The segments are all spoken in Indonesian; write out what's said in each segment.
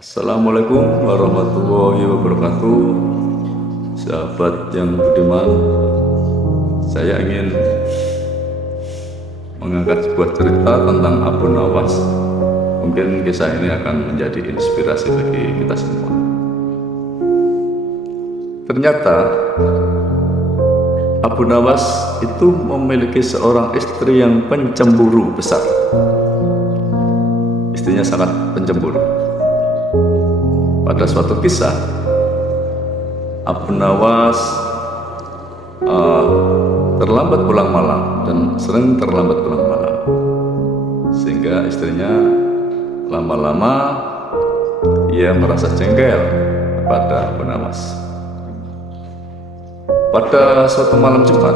Assalamualaikum warahmatullahi wabarakatuh. Sahabat yang budiman, saya ingin mengangkat sebuah cerita tentang Abu Nawas. Mungkin kisah ini akan menjadi inspirasi bagi kita semua. Ternyata Abu Nawas itu memiliki seorang istri yang pencemburu besar. Istrinya sangat pencemburu. Pada suatu kisah, Abu Nawas terlambat pulang malam dan sering terlambat pulang malam, sehingga istrinya lama-lama ia merasa jengkel kepada Abu Nawas. Pada suatu malam Jumat,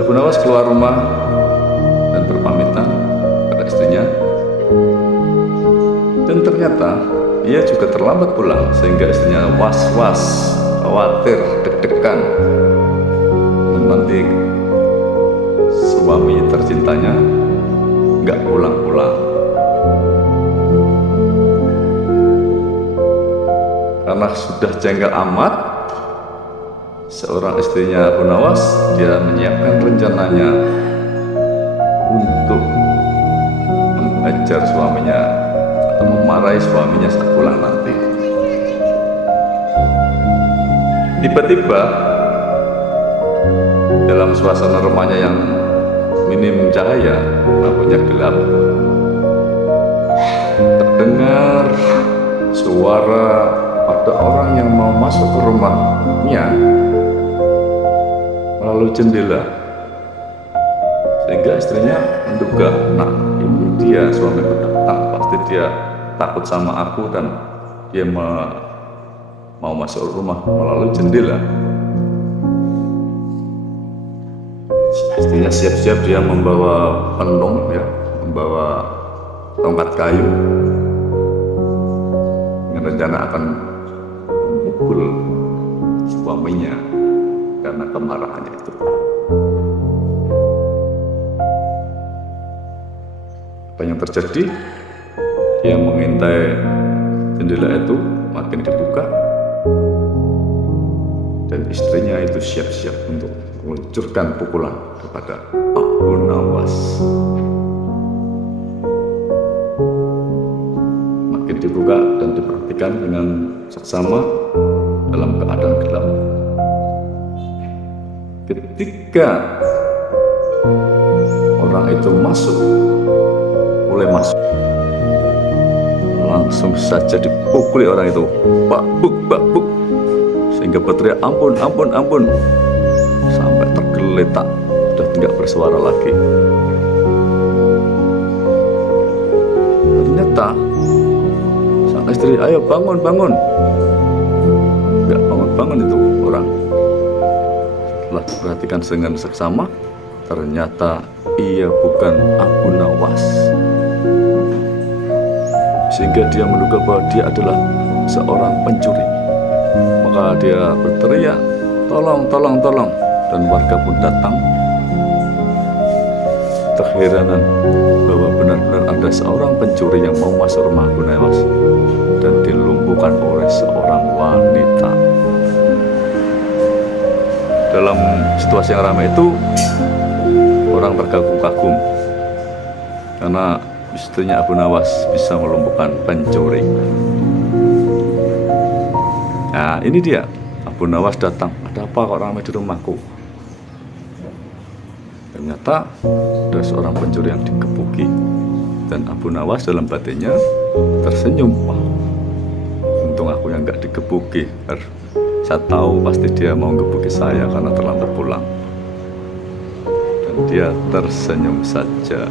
Abu Nawas keluar rumah dan berpamitan pada istrinya. Dan ternyata ia juga terlambat pulang, sehingga istrinya was-was, khawatir, deg-degan, dan nanti suami tercintanya nggak pulang-pulang. Karena sudah jengkel amat, seorang istrinya Abu Nawas, dia menyiapkan rencananya untuk mengajar suaminya atau memarahi suaminya saat pulang nanti. Tiba-tiba dalam suasana rumahnya yang minim cahaya, lampunya gelap, terdengar suara ada orang yang mau masuk ke rumahnya melalui jendela, sehingga istrinya menduga, nah ini dia suamiku datang, pasti dia takut sama aku dan dia mau masuk rumah melalui jendela. Istrinya siap-siap, dia membawa pentung, membawa tongkat kayu dengan rencana akan memukul suaminya karena kemarahannya itu. Apa yang terjadi? Dia mengintai jendela itu, makin dibuka, dan istrinya itu siap-siap untuk meluncurkan pukulan kepada Abu Nawas. Makin dibuka dan diperhatikan dengan seksama dalam keadaan gelap. Ketika orang itu mulai masuk, langsung saja dipukuli orang itu, bakbuk, bakbuk, sehingga berteriak ampun, ampun, ampun, sampai tergeletak, sudah tidak bersuara lagi. Ternyata sang istri, ayo bangun, bangun, nggak bangun-bangun itu orang. Setelah diperhatikan dengan seksama, ternyata ia bukan Abu Nawas, sehingga dia menduga bahwa dia adalah seorang pencuri. Maka dia berteriak, tolong, tolong, tolong, dan warga pun datang. Keheranan bahwa benar-benar ada seorang pencuri yang mau masuk rumah Abu Nawas dan dilumpuhkan oleh seorang wanita. Dalam situasi yang ramai itu, orang terkagum-kagum karena istrinya Abu Nawas bisa melumpuhkan pencuri. Nah, ini dia, Abu Nawas datang. Ada apa kok ramai di rumahku? Ternyata ada seorang pencuri yang dikebuki, dan Abu Nawas dalam batinnya tersenyum. Wah, untung aku yang nggak dikebuki. Saya tahu pasti dia mau ngebuki saya karena terlambat pulang. Dan dia tersenyum saja.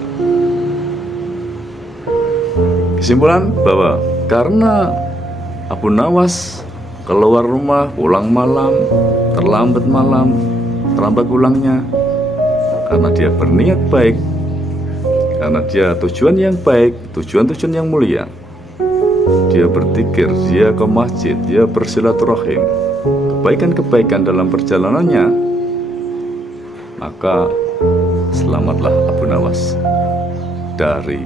Kesimpulan bahwa karena Abu Nawas keluar rumah, pulang malam, terlambat pulangnya, karena dia berniat baik, karena dia tujuan yang baik, tujuan-tujuan yang mulia. Dia berpikir, dia ke masjid, dia bersilaturahim, kebaikan-kebaikan dalam perjalanannya, maka selamatlah Abu Nawas dari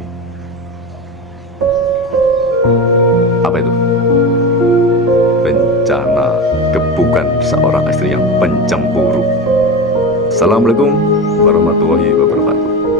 berencana, bukan seorang istri yang pencemburu. Assalamualaikum warahmatullahi wabarakatuh.